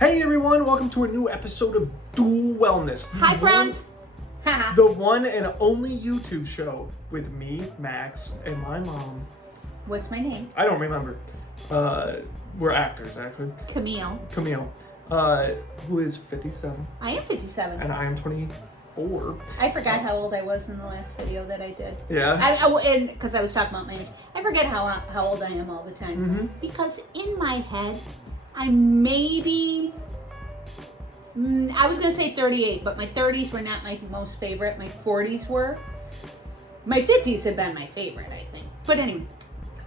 Hey everyone, welcome to a new episode of Dual Wellness. Hi friends! The one and only YouTube show with me, Max, and my mom. What's my name? I don't remember. We're actors, actually. Camille. Who is 57. I am 57. And I am 24. I forgot how old I was in the last video that I did. Yeah? And because I was talking about my age. I forget how old I am all the time. Mm-hmm. Because in my head, I'm maybe... I was going to say 38, but my 30s were not my most favorite. My 40s were. My 50s have been my favorite, I think. But anyway,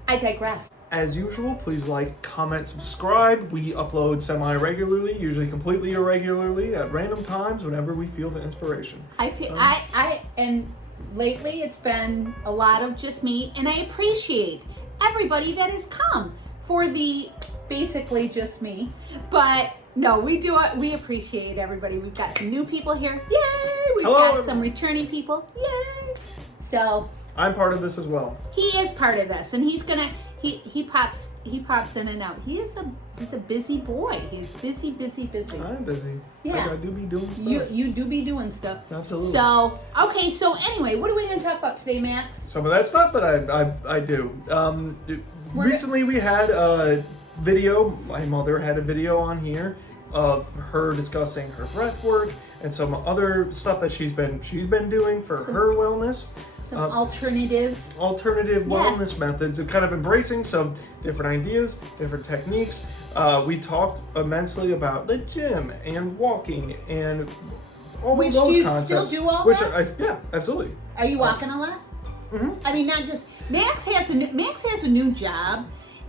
I digress. As usual, please like, comment, subscribe. We upload semi-regularly, usually completely irregularly, at random times whenever we feel the inspiration. And lately it's been a lot of just me, and I appreciate everybody that has come for the basically just me. But no, we appreciate everybody. We've got some new people here. Yay! We've got some returning people. Yay! So I'm part of this as well. he is part of this, and he's gonna he pops in and out. He's a busy boy. He's busy. I'm busy. Yeah. I do be doing stuff. You do be doing stuff. Absolutely. So okay, so anyway, what are we gonna talk about today, Max? Some of that stuff that I do. Recently we had a video, my mother had a video on here of her discussing her breath work and some other stuff that she's been doing for her wellness. Some alternative wellness methods and kind of embracing some different ideas, different techniques. We talked immensely about the gym and walking and all Which those do you concepts. still do all which that? Yeah, absolutely. Are you walking a lot? Mm-hmm. I mean, not just Max has a new job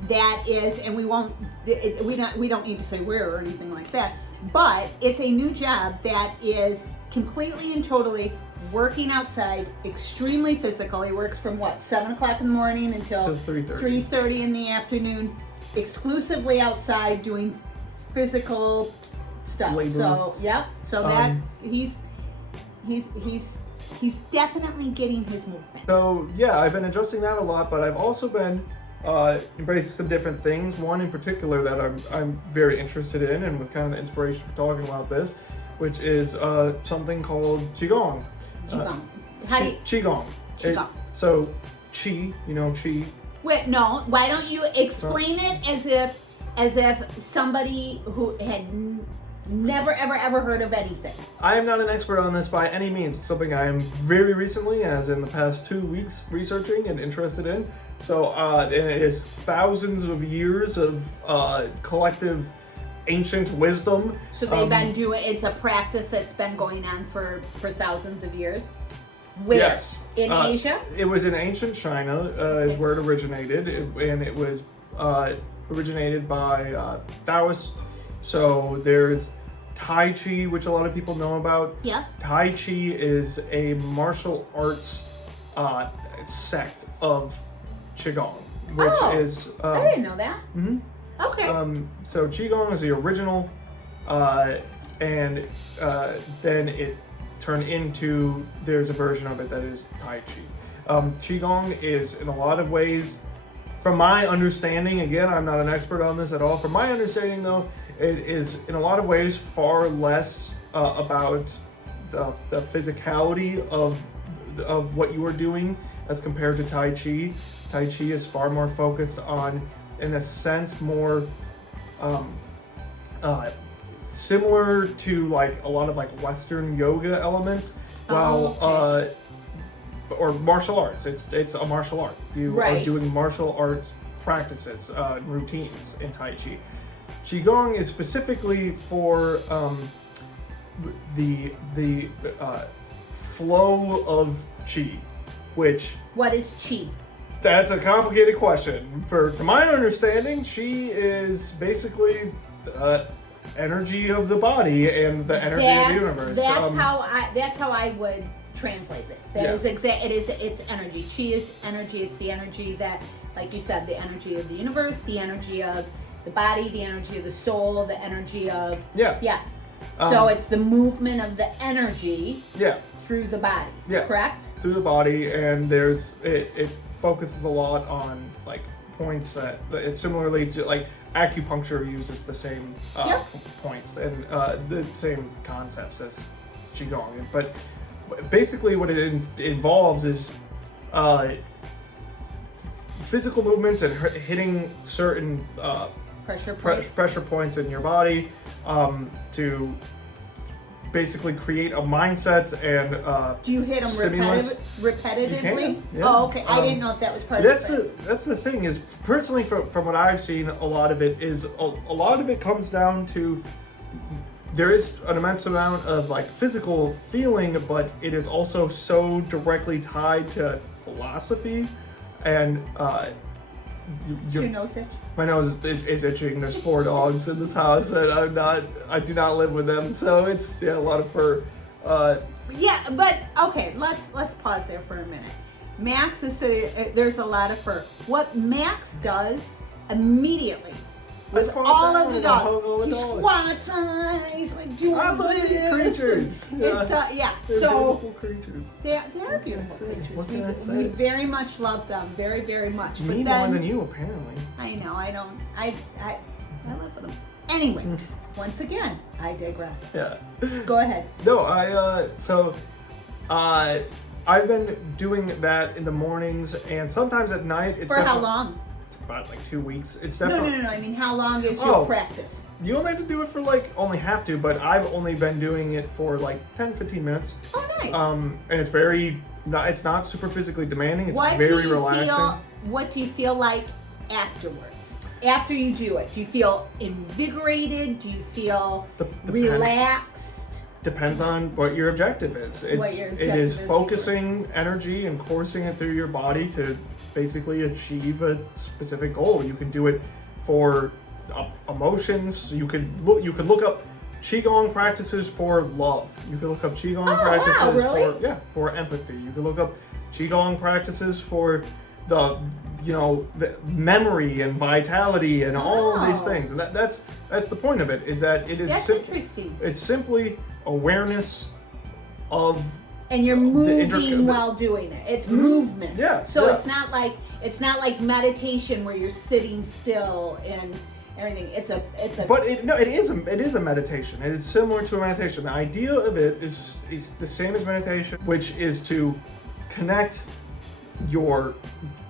that is, and we don't need to say where or anything like that, but it's a new job that is completely and totally working outside, extremely physical. He works from 7 o'clock in the morning until 3:30 in the afternoon, exclusively outside doing physical stuff. Labor. So that he's definitely getting his movement. So yeah, I've been adjusting that a lot, but I've also been embracing some different things. One in particular that I'm very interested in, and with kind of the inspiration for talking about this, which is something called Qigong. Qigong. Qigong. So Qi, Qi. Wait, no. Why don't you explain it as if somebody who had never ever heard of anything? I am not an expert on this by any means. It's something I am very recently, as in the past 2 weeks, researching and interested in. So and it is thousands of years of collective ancient wisdom. So they've been doing, it's a practice that's been going on for thousands of years? Where? Yes. In Asia? It was in ancient China, is where it originated, and it was originated by Taoists. So there's Tai Chi, which a lot of people know about. Yeah. Tai Chi is a martial arts sect of Qigong, which is... I didn't know that. Mm-hmm. Okay. So Qigong is the original, and then it turned into, there's a version of it that is Tai Chi. Qigong is in a lot of ways, from my understanding, again, I'm not an expert on this at all, from my understanding though, it is in a lot of ways far less about the physicality of what you are doing as compared to Tai Chi. Tai Chi is far more focused on, in a sense, more similar to like a lot of like Western yoga elements, or martial arts. It's a martial art. You are doing martial arts practices, routines in Tai Chi. Qigong is specifically for the flow of Qi, which... What is Qi? That's a complicated question. To my understanding, Qi is basically the energy of the body and the energy of the universe. That's how I would translate it. It's energy. Qi is energy. It's the energy that, like you said, the energy of the universe, the energy of the body, the energy of the soul, the energy of so it's the movement of the energy through the body. Correct? Through the body, and it focuses a lot on like points that it's similarly to like acupuncture uses the same Yep. points and the same concepts as Qigong. But basically, what it involves is physical movements and hitting certain pressure points in your body to basically create a mindset and do you hit them repetitively? You can, yeah. Oh, okay. I didn't know if that was part of it. That's the thing is, personally, from what I've seen, a lot of it comes down to there is an immense amount of like physical feeling, but it is also so directly tied to philosophy and your nose itch? My nose is itching. There's 4 dogs in this house, and I do not live with them, so it's a lot of fur. Yeah, but okay, let's pause there for a minute. Max is saying there's a lot of fur. What Max does immediately with all of the dogs, he squats on, he's like doing I love these creatures. Yeah. They're So beautiful creatures. they are beautiful creatures. What can I say? We very much love them, very, very much. Me but more than you, apparently. I know. I live with them. Anyway, once again, I digress. Yeah. Go ahead. No, I've been doing that in the mornings and sometimes at night. It's For how long? About like 2 weeks. It's No. definitely I mean, how long is your practice? You only have to do it for like only have to, but I've only been doing it for like 10-15 minutes. Oh, nice. And it's it's not super physically demanding. It's What very do you relaxing. What do you feel like afterwards? After you do it, do you feel invigorated? Do you feel relaxed? Depends on what your objective is. It is focusing energy and coursing it through your body to basically achieve a specific goal. You can do it for emotions. You could look up Qigong practices for love. You can look up Qigong practices for empathy. You can look up Qigong practices for the memory and vitality and all of these things. And that's the point of it, is that it is interesting. It's simply awareness of, and you're moving while doing it. It's movement. Yeah. So it's not like meditation where you're sitting still and everything. But it is a meditation. It is similar to a meditation. The idea of it is the same as meditation, which is to connect your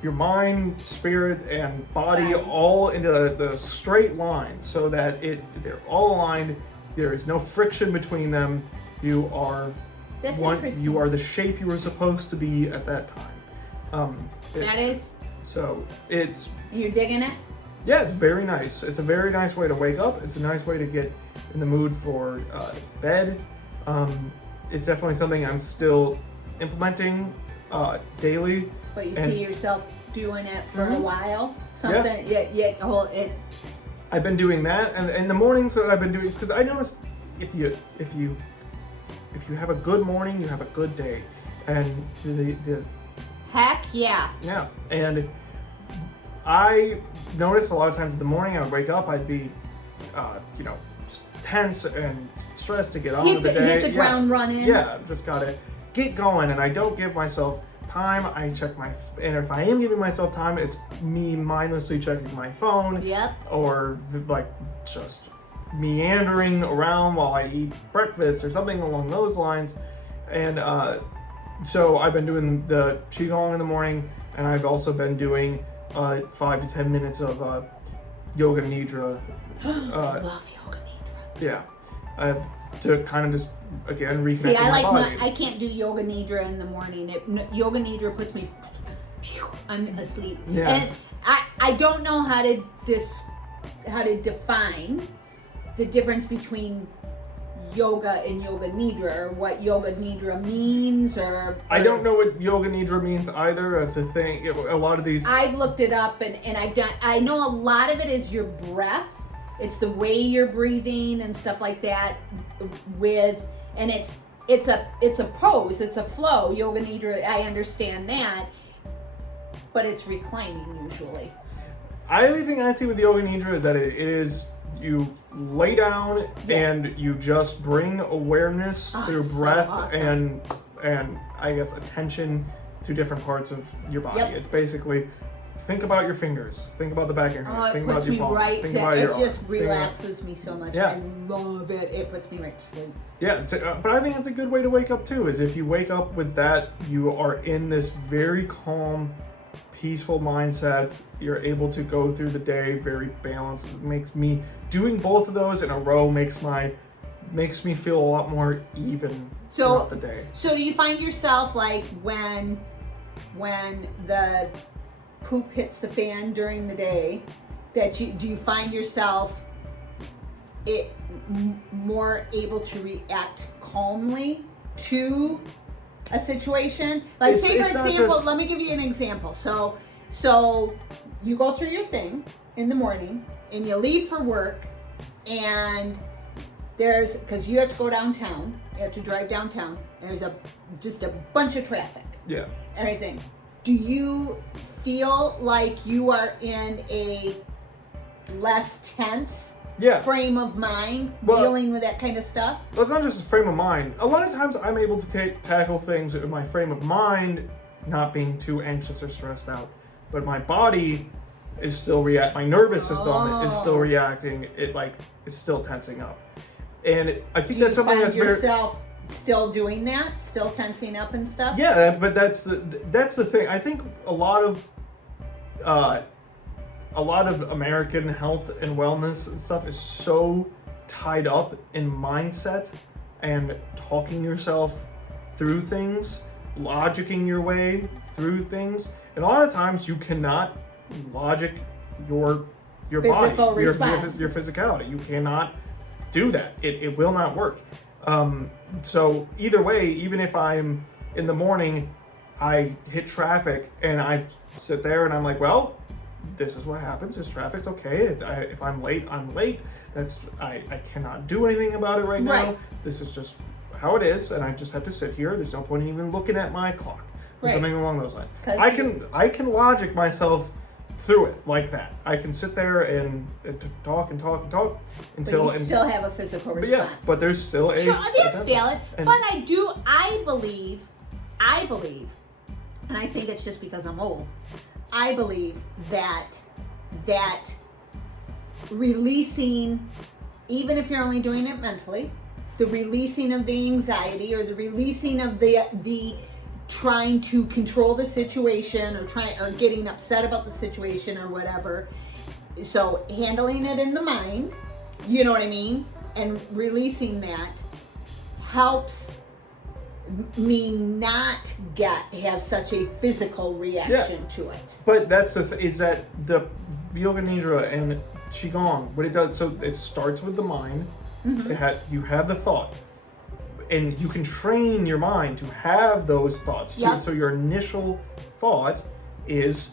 mind, spirit, and body all into the straight line, so that they're all aligned. There is no friction between them. You are interesting. You are the shape you were supposed to be at that time. So it's. You're digging it? Yeah, it's very nice. It's a very nice way to wake up. It's a nice way to get in the mood for bed. It's definitely something I'm still implementing daily. But you see yourself doing it for a while? Something, yeah. I've been doing that, and in the mornings what I've been doing is because I noticed if you have a good morning, you have a good day, and the heck yeah. Yeah, and I noticed a lot of times in the morning I would wake up, I'd be, tense and stressed to get on with the day. Hit the ground running. Yeah, just gotta get going, and I don't give myself time. I check and if I am giving myself time, it's me mindlessly checking my phone. Yep. Or like just meandering around while I eat breakfast or something along those lines. And so I've been doing the Qigong in the morning, and I've also been doing 5 to 10 minutes of Yoga Nidra. Love Yoga Nidra. Yeah, I have to kind of just again reconnect with my body. I can't do Yoga Nidra in the morning. Yoga Nidra puts me, I'm asleep. Yeah. And I don't know how to define the difference between yoga and Yoga Nidra, or what Yoga Nidra means, or I don't know what Yoga Nidra means either. That's the thing. A lot of these I've looked it up, and I know a lot of it is your breath. It's the way you're breathing and stuff like that. And it's a pose, it's a flow. Yoga Nidra, I understand that, but it's reclining usually. The only thing I see with Yoga Nidra is that it is you lay down and you just bring awareness through breath and I guess attention to different parts of your body. It's basically think about your fingers. Think about the back of your hand. Oh, it think puts about me your palm. right Think to, about your it arm. just Think about- relaxes me so much. Yeah. I love it. It puts me right to sleep. Yeah, but I think it's a good way to wake up too. Is if you wake up with that, you are in this very calm, peaceful mindset. You're able to go through the day very balanced. It makes me doing both of those in a row makes me feel a lot more even throughout the day. So do you find yourself like when the poop hits the fan during the day, that do you find yourself more able to react calmly to a situation? Like, say for example, let me give you an example. So you go through your thing in the morning and you leave for work, and because you have to go downtown, you have to drive downtown, and there's just a bunch of traffic. Yeah. Everything. Do you feel like you are in a less tense frame of mind dealing with that kind of stuff? Well, it's not just a frame of mind. A lot of times I'm able to tackle things in my frame of mind, not being too anxious or stressed out. But my body is still my nervous system is still reacting. It's still tensing up. And I think that's something that's very... yourself still doing that? Still tensing up and stuff? Yeah, but that's the thing. I think a lot of American health and wellness and stuff is so tied up in mindset and talking yourself through things, logicking your way through things. And a lot of times you cannot logic your Physical body, response. your physicality. You cannot do that. It will not work. So either way, even if I'm in the morning, I hit traffic and I sit there and I'm like, well, this is what happens. This traffic's okay. If I'm late, I'm late. I cannot do anything about it right now. Right. This is just how it is, and I just have to sit here. There's no point in even looking at my clock or something along those lines. I can logic myself through it like that. I can sit there and talk until But you still have a physical response. Yeah, but there's still a... Sure, that's valid. And, but I believe, and I think it's just because I'm old, I believe that releasing, even if you're only doing it mentally, the releasing of the anxiety or the releasing of the trying to control the situation or getting upset about the situation or whatever. So handling it in the mind, you know what I mean? And releasing that helps me not have such a physical reaction to it. But that's is that the Yoga Nidra and Qigong, what it does, so it starts with the mind. Mm-hmm. You have the thought, and you can train your mind to have those thoughts too. Yep. So your initial thought is,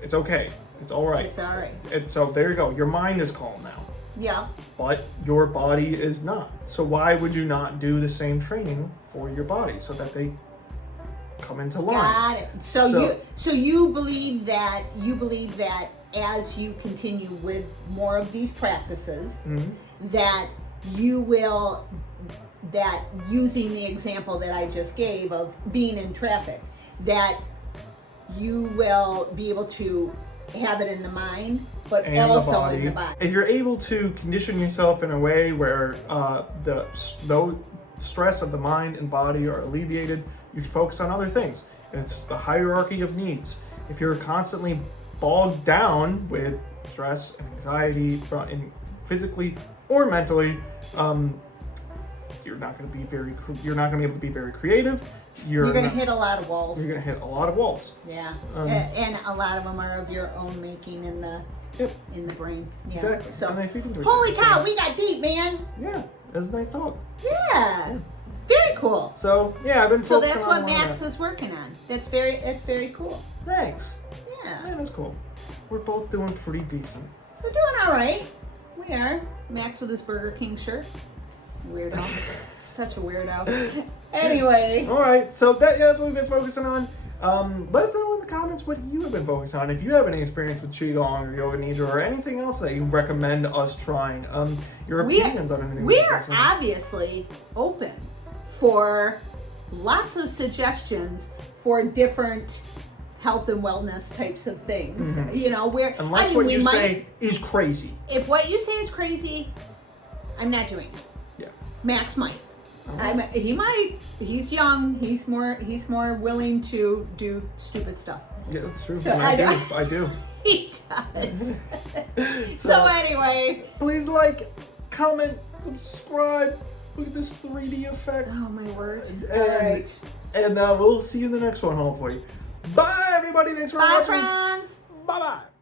it's okay, it's all right. It's all right. And so there you go. Your mind is calm now. Yeah. But your body is not. So why would you not do the same training for your body so that they come into line? Got it. So you believe that as you continue with more of these practices, that you will, that using the example that I just gave of being in traffic, that you will be able to have it in the mind, but and also in the body. If you're able to condition yourself in a way where the stress of the mind and body are alleviated, you can focus on other things. It's the hierarchy of needs. If you're constantly bogged down with stress and anxiety, physically or mentally, you're not going to be able to be very creative. You're going to hit a lot of walls. You're going to hit a lot of walls. Yeah, and a lot of them are of your own making in the brain. Yeah. Exactly. So, and holy cow, we got deep, man. Yeah, that's a nice talk. Yeah. Very cool. So yeah, I've been So focusing that's on what Max is working on. That's very cool. Thanks. Yeah. Yeah, that's cool. We're both doing pretty decent. We're doing all right. We are. Max with his Burger King shirt. Weirdo. Such a weirdo. Anyway. All right. So that's what we've been focusing on. Let us know in the comments what you have been focusing on. If you have any experience with Qigong or Yoga Nidra or anything else that you recommend us trying, your opinions on anything. We are obviously open for lots of suggestions for different health and wellness types of things. You know, where Unless what you say is crazy. If what you say is crazy, I'm not doing it. Yeah. Max might. He might. He's young. He's more willing to do stupid stuff. Yeah, that's true. So I do. He does. So anyway. Please like, comment, subscribe. Look at this 3D effect. Oh my word. All right. And we'll see you in the next one, hopefully. Bye, everybody. Thanks for watching. Bye, friends. Bye-bye.